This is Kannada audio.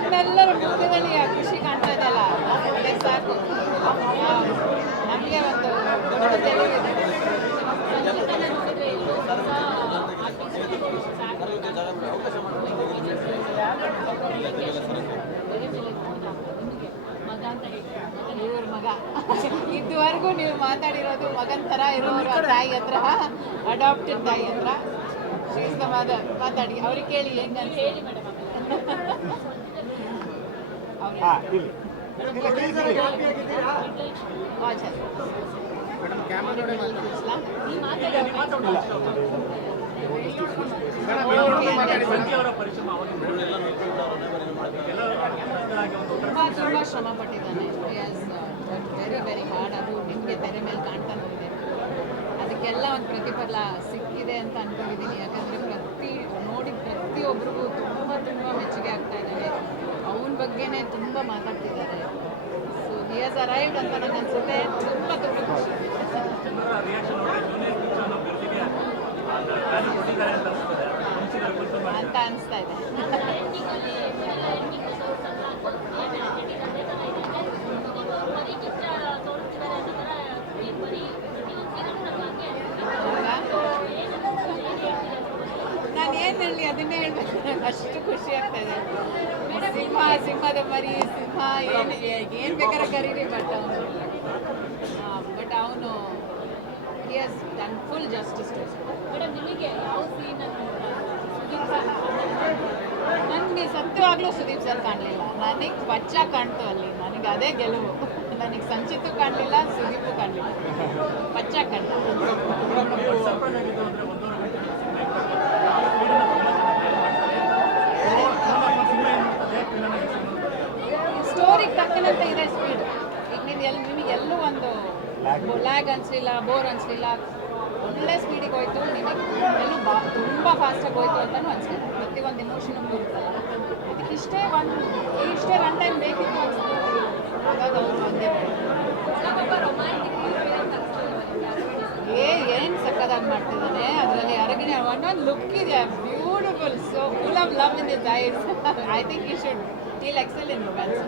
ನಿಮ್ಮೆಲ್ಲರ ಮುಖದಲ್ಲಿ ಆ ಖುಷಿ ಕಾಣ್ತಾ ಇದೆಯಲ್ಲ, ಅದೇ ಸಾಕು. ನಮಗೆ ಒಂದು ದೊಡ್ಡ తెలివిದೆ. ಇವ್ರ ಮಗ ಇದುವರೆಗೂ ನೀವು ಮಾತಾಡಿರೋದು ಮಗನ ಥರ ಇರೋರು ತಾಯಿ ಹತ್ರ, ಅಡಾಪ್ಟೆಡ್ ತಾಯಿ ಹತ್ರ. ಮಾತಾಡಿ ಅವ್ರಿಗೆ ಕೇಳಿ ಹೆಂಗಂತ ಹೇಳಿ ಮೇಡಮ್. ತುಂಬ ಶ್ರಮ ಪಟ್ಟಿದ್ದಾನೆ. Very very hard. ಅದು ನಿಮಗೆ ತೆರೆ ಮೇಲೆ ಕಾಣ್ತಾನೆ ಇದೆ. ಅದಕ್ಕೆಲ್ಲ ಒಂದು ಪ್ರತಿಫಲ ಸಿಕ್ಕಿದೆ ಅಂತ ಅನ್ಕೊಂಡಿದ್ದೀನಿ. ಯಾಕಂದರೆ ನೋಡಿದ ಪ್ರತಿಯೊಬ್ಬರಿಗೂ ತುಂಬ ತುಂಬ ಮೆಚ್ಚುಗೆ ಆಗ್ತಾ ಇದ್ದಾವೆ. ಅವನ ಬಗ್ಗೆನೇ ತುಂಬ ಮಾತಾಡ್ತಿದ್ದಾರೆ. ಸೊ ಹಿ ಹ್ಯಾಸ್ ಅರೈವ್ಡ್ ಅಂತ ನನಗೆ ಅನ್ಸುತ್ತೆ. ತುಂಬ ತುಂಬ ಖುಷಿ ಅಂತ ಅನಿಸ್ತಾ ಇದೆ. ನಾನು ಏನು ಹೇಳಿ ಅದನ್ನೇ ಹೇಳ್ಬೇಕು. ನನಗೆ ಅಷ್ಟು ಖುಷಿ ಆಗ್ತಾ ಇದೆ. ಸಿಂಹದ ಮರಿ, ಸಿಂಹ ಏನು ಬೇಕಾದ್ರೆ ಕರೀರಿ, ಬಟ್ ಅವನು he has done full justice to it. Madam, ನಿಮಗೆ ಯಾವ ಸೀನನ್ನು ನನಗೆ ಸತ್ಯವಾಗ್ಲೂ ಸುದೀಪ್ ಸರ್ ಕಾಣಲಿಲ್ಲ. ನನಗೆ ಬಚ್ಚ ಕಾಣ್ತು ಅಲ್ಲಿ. ನನಗೆ ಅದೇ ಗೆಲುವು. ನನಗೆ ಸಂಚಿತು ಕಾಣಲಿಲ್ಲ, ಸುದೀಪು ಕಾಣಲಿಲ್ಲ, ಬಚ್ಚ ಕಾಣ್ತು. ಸ್ಟೋರಿಗೆ ತಕ್ಕನಂತೆ ಇದೆ ಸ್ಪೀಡ್. ಈಗ ನಿಮಗೆ ಎಲ್ಲೂ ಒಂದು ಲ್ಯಾಗ್ ಅನಿಸ್ಲಿಲ್ಲ, ಬೋರ್ ಅನಿಸ್ಲಿಲ್ಲ. ಒಳ್ಳೆ ಸ್ಪೀಡಿಗೆ ಹೋಯ್ತು. ನಿಮಗೆ ಎಲ್ಲೂ ತುಂಬ ಫಾಸ್ಟಾಗಿ ಹೋಯ್ತು ಅಂತಲೂ ಅನಿಸ್ಲಿಲ್ಲ. ಪ್ರತಿಯೊಂದು ಇಮೋಷನು ಬರುತ್ತಲ್ಲ, ಇಷ್ಟೇ ರನ್ ಟೈಮ್ ಬೇಕಿತ್ತು ಅನಿಸ್ತು. ಹಾಗಾಗಿ ಅವರು ಒಂದೇ ಏನು ಸಕ್ಕದಾಗಿ ಮಾಡ್ತಿದ್ದಾನೆ. ಅದರಲ್ಲಿ ಅರಗಿನ ಒಂದೊಂದು ಲುಕ್ ಇದೆ, beautiful. So full of love in this is. I think he should excel in romance.